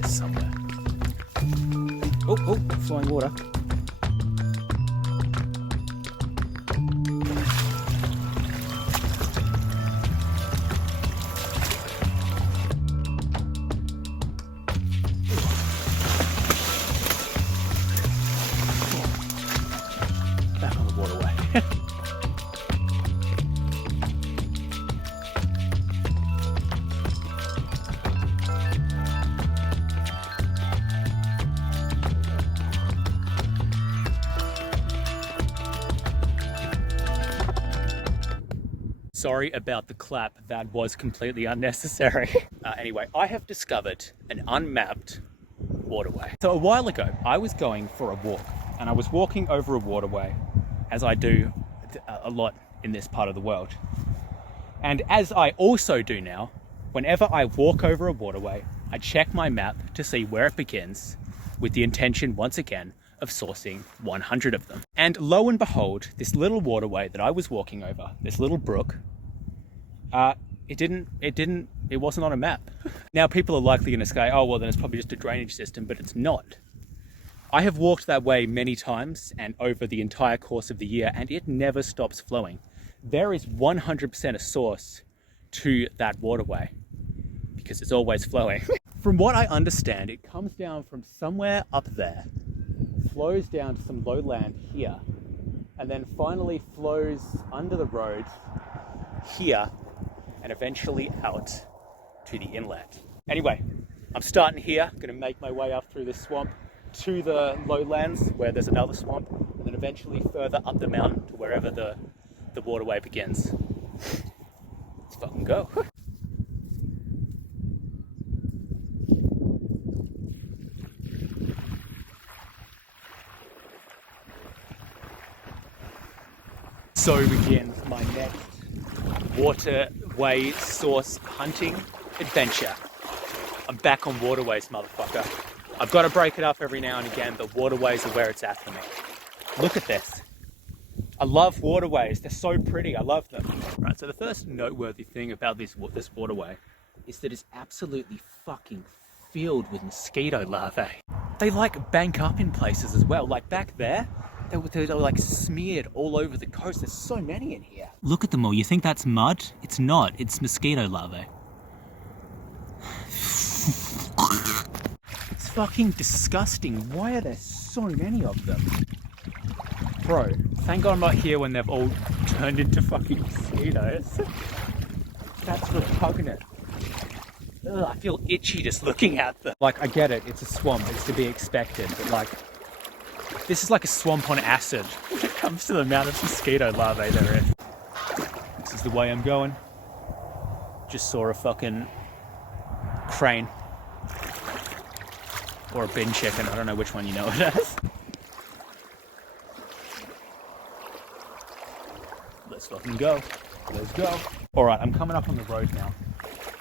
here somewhere. Oh, oh, flowing water. Back on the waterway. Sorry about the clap, that was completely unnecessary. Anyway, I have discovered an unmapped waterway. So a while ago, I was going for a walk, and I was walking over a waterway, as I do a lot in this part of the world. And as I also do now, whenever I walk over a waterway, I check my map to see where it begins, with the intention, once again, of sourcing 100 of them. And lo and behold, this little waterway that I was walking over, this little brook, it wasn't on a map. Now people are likely going to say, oh, well, then it's probably just a drainage system, but it's not. I have walked that way many times and over the entire course of the year, and it never stops flowing. There is 100% a source to that waterway because it's always flowing. From what I understand, it comes down from somewhere up there, flows down to some lowland here, and then finally flows under the road here and eventually out to the inlet. Anyway, I'm starting here. I'm going to make my way up through this swamp to the lowlands where there's another swamp, and then eventually further up the mountain to wherever the waterway begins. Let's fucking go. So begins my next waterway source hunting adventure. I'm back on waterways, motherfucker. I've got to break it up every now and again, but waterways are where it's at for me. Look at this. I love waterways. They're so pretty. I love them. Right, so the first noteworthy thing about this waterway is that it's absolutely fucking filled with mosquito larvae. They like bank up in places as well. Like back there, they were like smeared all over the coast. There's so many in here. Look at them all. You think that's mud? It's not. It's mosquito larvae. It's fucking disgusting. Why are there so many of them? Bro, thank God I'm not here when they've all turned into fucking mosquitoes. That's repugnant. Ugh, I feel itchy just looking at them. Like, I get it. It's a swamp. It's to be expected. But like, this is like a swamp on acid when it comes to the amount of mosquito larvae there is. This is the way I'm going. Just saw a fucking crane. Or a bin chicken. I don't know which one you know it as. Let's fucking go. Let's go. Alright, I'm coming up on the road now.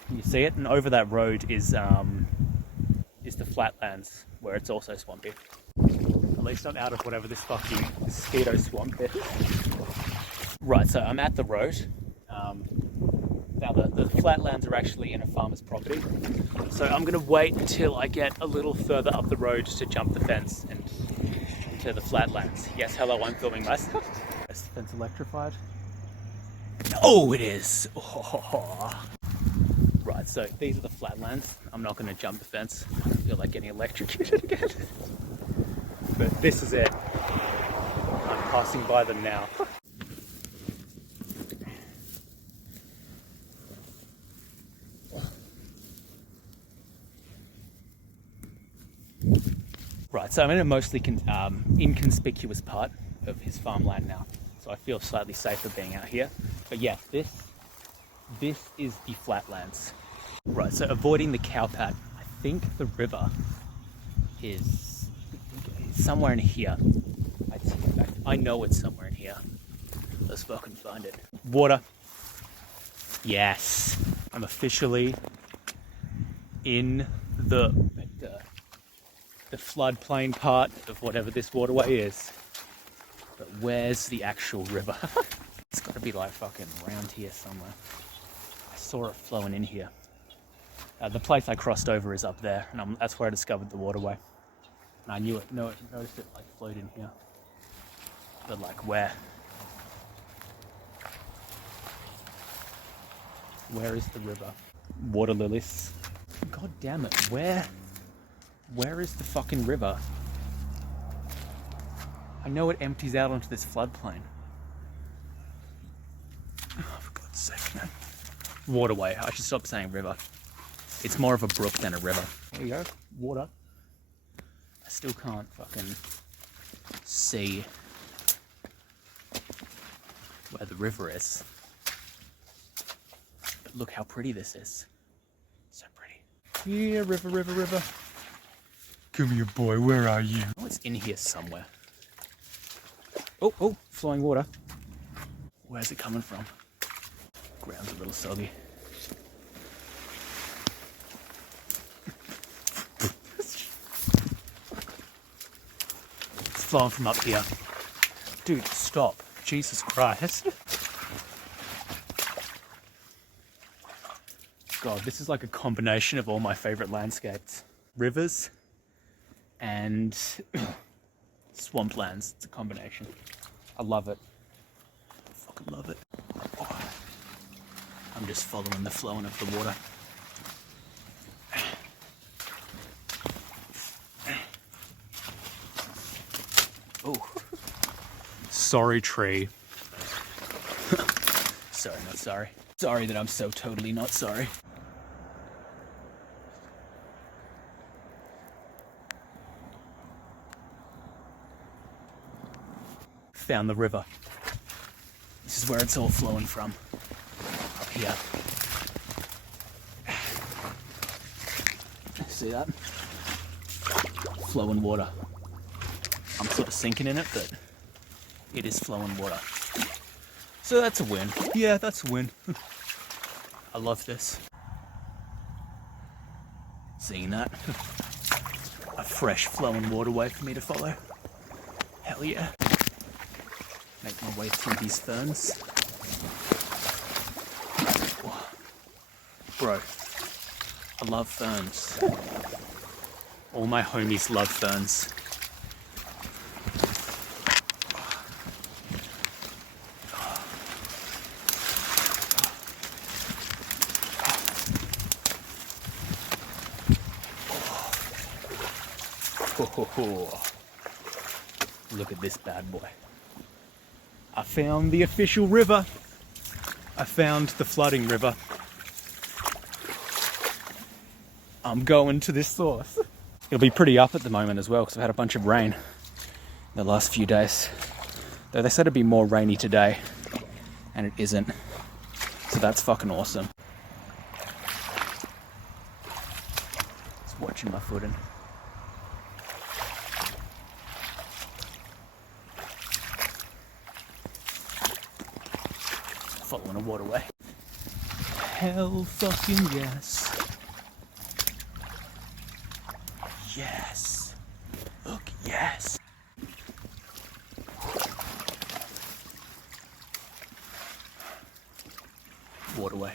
Can you see it? And over that road is the flatlands, where it's also swampy. At least I'm out of whatever this fucking mosquito swamp is. Right, so I'm at the road. Now the flatlands are actually in a farmer's property. So I'm gonna wait until I get a little further up the road to jump the fence and into the flatlands. Yes, hello, I'm filming myself. Is the fence electrified? Oh, it is! Oh. Right, so these are the flatlands. I'm not gonna jump the fence. I feel like getting electrocuted again. But this is it. I'm passing by them now. Right, so I'm in a mostly inconspicuous part of his farmland now. So I feel slightly safer being out here. But yeah, this is the flatlands. Right, so avoiding the cowpat, I think the river is somewhere in here. I know it's somewhere in here. Let's fucking find it. Water. Yes. I'm officially in the floodplain part of whatever this waterway is. But where's the actual river? It's got to be like fucking around here somewhere. I saw it flowing in here. The place I crossed over is up there, and that's where I discovered the waterway. And I knew it. Noticed it like float in here, but like where? Where is the river? Water lilies. God damn it! Where is the fucking river? I know it empties out onto this floodplain. Oh, for God's sake, man. Waterway. I should stop saying river. It's more of a brook than a river. There you go. Water. I still can't fucking see where the river is. But look how pretty this is. So pretty. Yeah, river, river, river. Come here, boy. Where are you? Oh, it's in here somewhere. Oh, flowing water. Where's it coming from? Ground's a little soggy. It's flowing from up here. Dude, stop. Jesus Christ. God, this is like a combination of all my favorite landscapes. Rivers and swamplands. It's a combination. I love it. I fucking love it. Oh. I'm just following the flowing of the water. Oh. Sorry, tree. Sorry, not sorry. Sorry that I'm so totally not sorry. Found the river. This is where it's all flowing from. Up here. See that? Flowing water. I'm sort of sinking in it, but it is flowing water. So that's a win. Yeah, that's a win. I love this. Seeing that? A fresh flowing waterway for me to follow. Hell yeah. Make my way through these ferns. Bro, I love ferns. All my homies love ferns. Look at this bad boy. I found the official river. I found the flooding river. I'm going to this source. It'll be pretty up at the moment as well because I've had a bunch of rain the last few days. Though they said it'd be more rainy today, and it isn't. So that's fucking awesome. Just watching my footing. Following a waterway. Hell fucking yes. Yes. Look, yes. Waterway.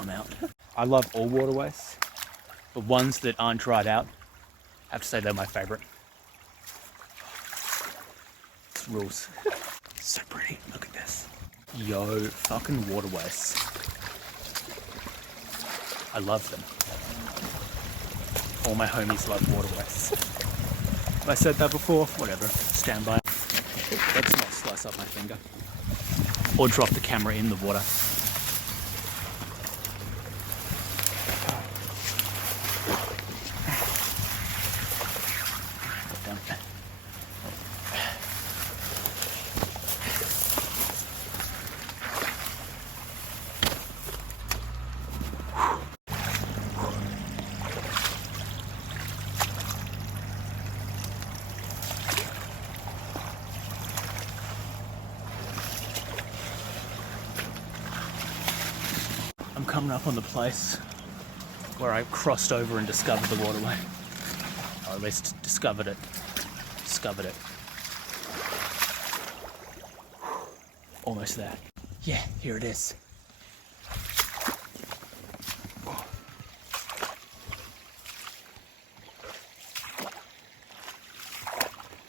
I'm out. I love all waterways, but ones that aren't dried out, I have to say they're my favorite. It's rules. So pretty, look at this. Yo, fucking waterways. I love them. All my homies love waterways. Have I said that before? Whatever, stand by. Let's not slice up my finger. Or drop the camera in the water. coming up on the place where I crossed over and discovered the waterway. Or at least discovered it. Almost there. Yeah, here it is.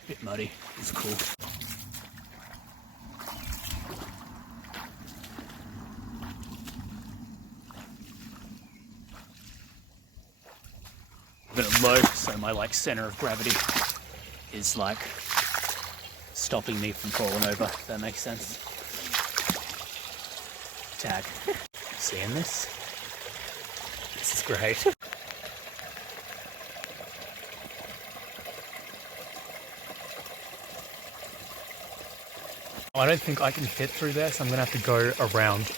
Bit muddy, it's cool. A bit of low, so my like center of gravity is like stopping me from falling over, if that makes sense. Tag. Seeing this? This is great. I don't think I can fit through there, so I'm gonna have to go around.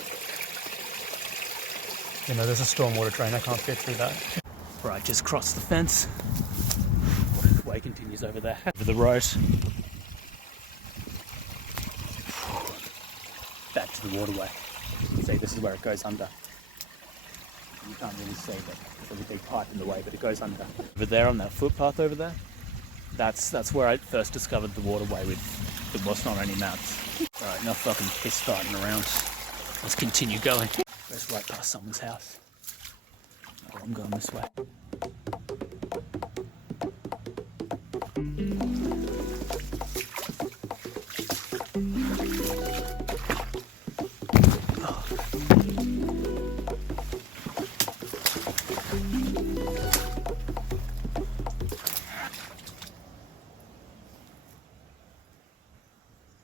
You know, there's a stormwater drain, I can't fit through that. Right, just cross the fence. The way continues over there, over the road. Back to the waterway. See, this is where it goes under. You can't really see it. There's a big pipe in the way, but it goes under. Over there on that footpath over there, that's where I first discovered the waterway with there was not any maps. Alright, enough fucking piss farting around. Let's continue going. Goes right past someone's house. Oh, I'm going this way.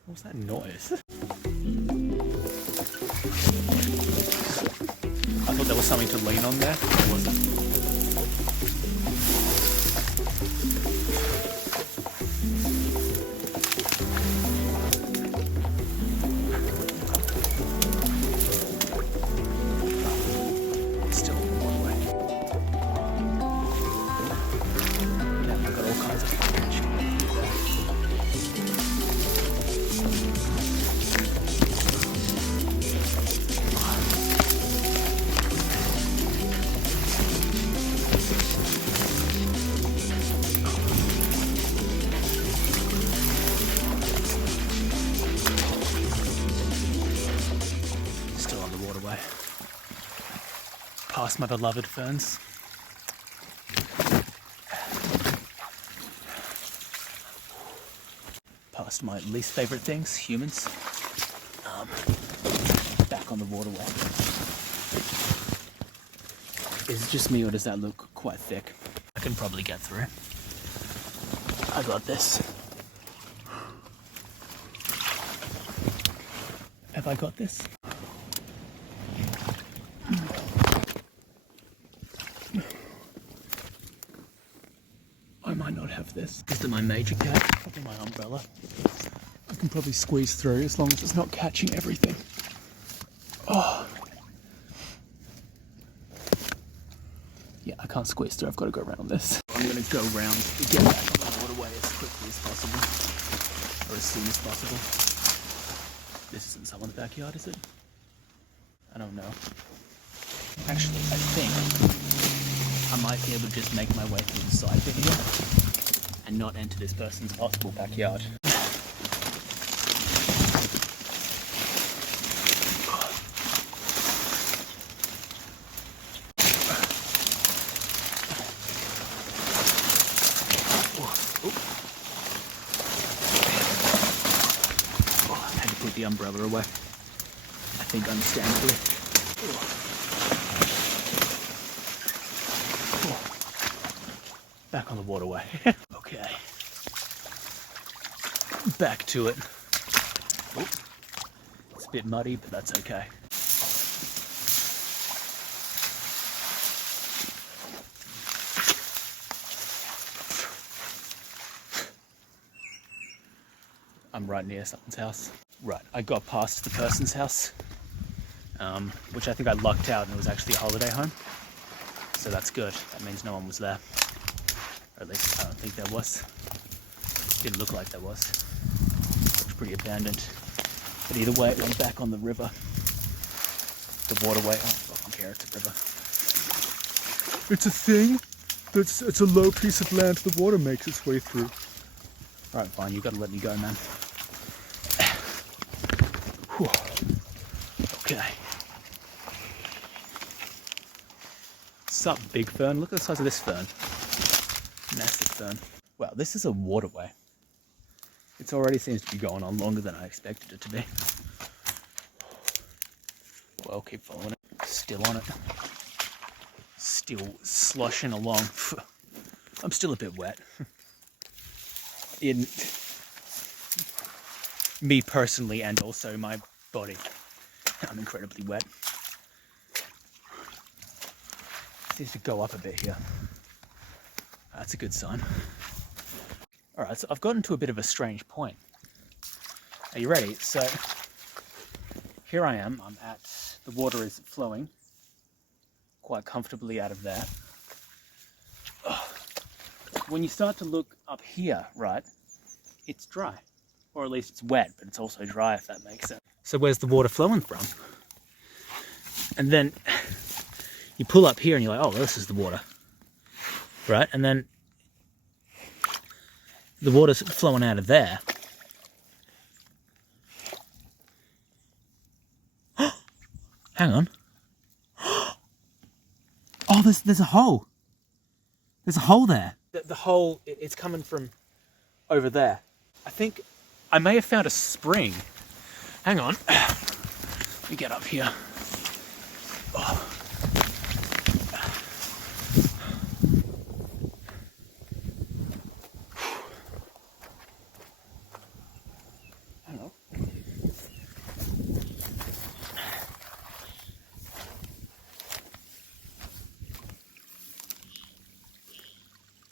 What's that noise? I thought there was something to lean on there. There wasn't. Still on the waterway. Damn, I've got all kinds of footage. Past my beloved ferns. Past my least favourite things, humans. Back on the waterway. Is it just me or does that look quite thick? I can probably get through. I got this. Have I got this? I might not have this. Is it my major cat? Probably my umbrella. I can probably squeeze through as long as it's not catching everything. Oh. Yeah, I can't squeeze through. I've got to go around this. I'm going to go around to get back on the waterway as quickly as possible. Or as soon as possible. This isn't someone's backyard, is it? I don't know. Actually, I think I might be able to just make my way through the side bit here and not enter this person's possible backyard. I had to put the umbrella away. I think understandably. Back on the waterway. Okay. Back to it. Oh, it's a bit muddy, but that's okay. I'm right near someone's house. Right, I got past the person's house, which I think I lucked out and it was actually a holiday home. So that's good. That means no one was there. Or at least I don't think there was. Didn't look like there was. Looked pretty abandoned. But either way, it went back on the river. The waterway. Oh, fuck, I'm care, it's a river. It's a thing. It's a low piece of land the water makes its way through. Alright, fine, you gotta let me go, man. Whew. Okay. Sup, big fern? Look at the size of this fern. Massive fern. Wow, this is a waterway. It already seems to be going on longer than I expected it to be. Well, keep following it. Still on it. Still sloshing along. I'm still a bit wet. In me personally and also my body. I'm incredibly wet. Seems to go up a bit here. That's a good sign. Alright, so I've gotten to a bit of a strange point. Are you ready? So here I am. The water is flowing quite comfortably out of there. When you start to look up here, right, it's dry. Or at least it's wet, but it's also dry, if that makes sense. So where's the water flowing from? And then you pull up here and you're like, oh, this is the water. Right? And then the water's flowing out of there. Hang on. Oh, there's a hole. There's a hole there. The hole, it's coming from over there. I think I may have found a spring. Hang on. Let me get up here. Oh. Hang on.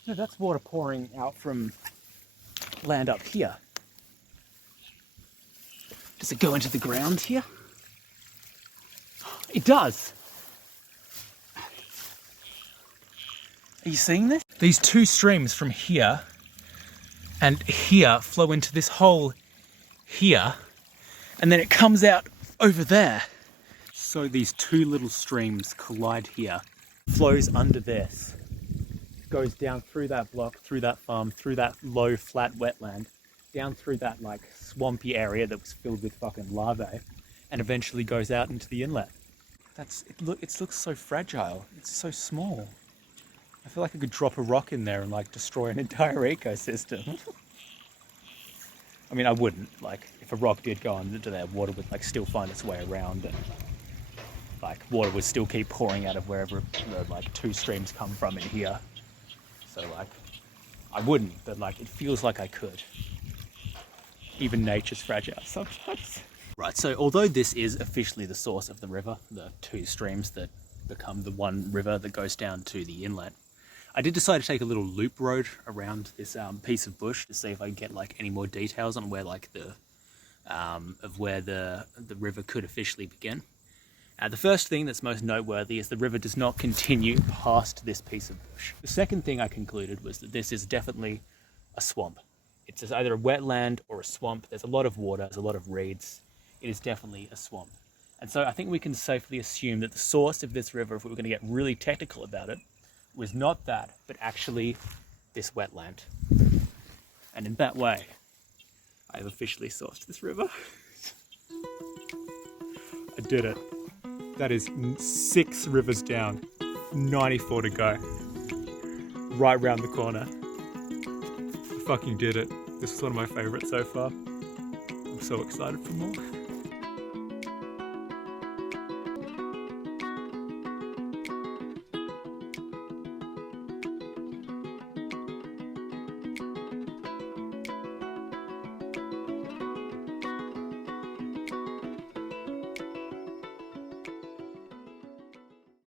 No, that's water pouring out from land up here. Does it go into the ground here? It does. Are you seeing this? These two streams from here and here flow into this hole here, and then it comes out over there. So these two little streams collide here, flows under this, goes down through that block, through that farm, through that low flat wetland, down through that like swampy area that was filled with fucking larvae, and eventually goes out into the inlet. It looks so fragile. It's so small. I feel like I could drop a rock in there and like destroy an entire ecosystem. I mean, I wouldn't. Like, if a rock did go into there, water would like still find its way around, and like water would still keep pouring out of wherever the like two streams come from in here. So like, I wouldn't, but like it feels like I could. Even nature's fragile sometimes. Right, so although this is officially the source of the river, the two streams that become the one river that goes down to the inlet, I did decide to take a little loop road around this piece of bush to see if I could get like any more details on where like the river could officially begin. The first thing that's most noteworthy is the river does not continue past this piece of bush. The second thing I concluded was that this is definitely a swamp. It's either a wetland or a swamp. There's a lot of water, there's a lot of reeds. It is definitely a swamp. And so I think we can safely assume that the source of this river, if we were going to get really technical about it, was not that, but actually this wetland. And in that way, I have officially sourced this river. I did it. That is 6 rivers down, 94 to go. Right round the corner. I fucking did it. This is one of my favorites so far. I'm so excited for more.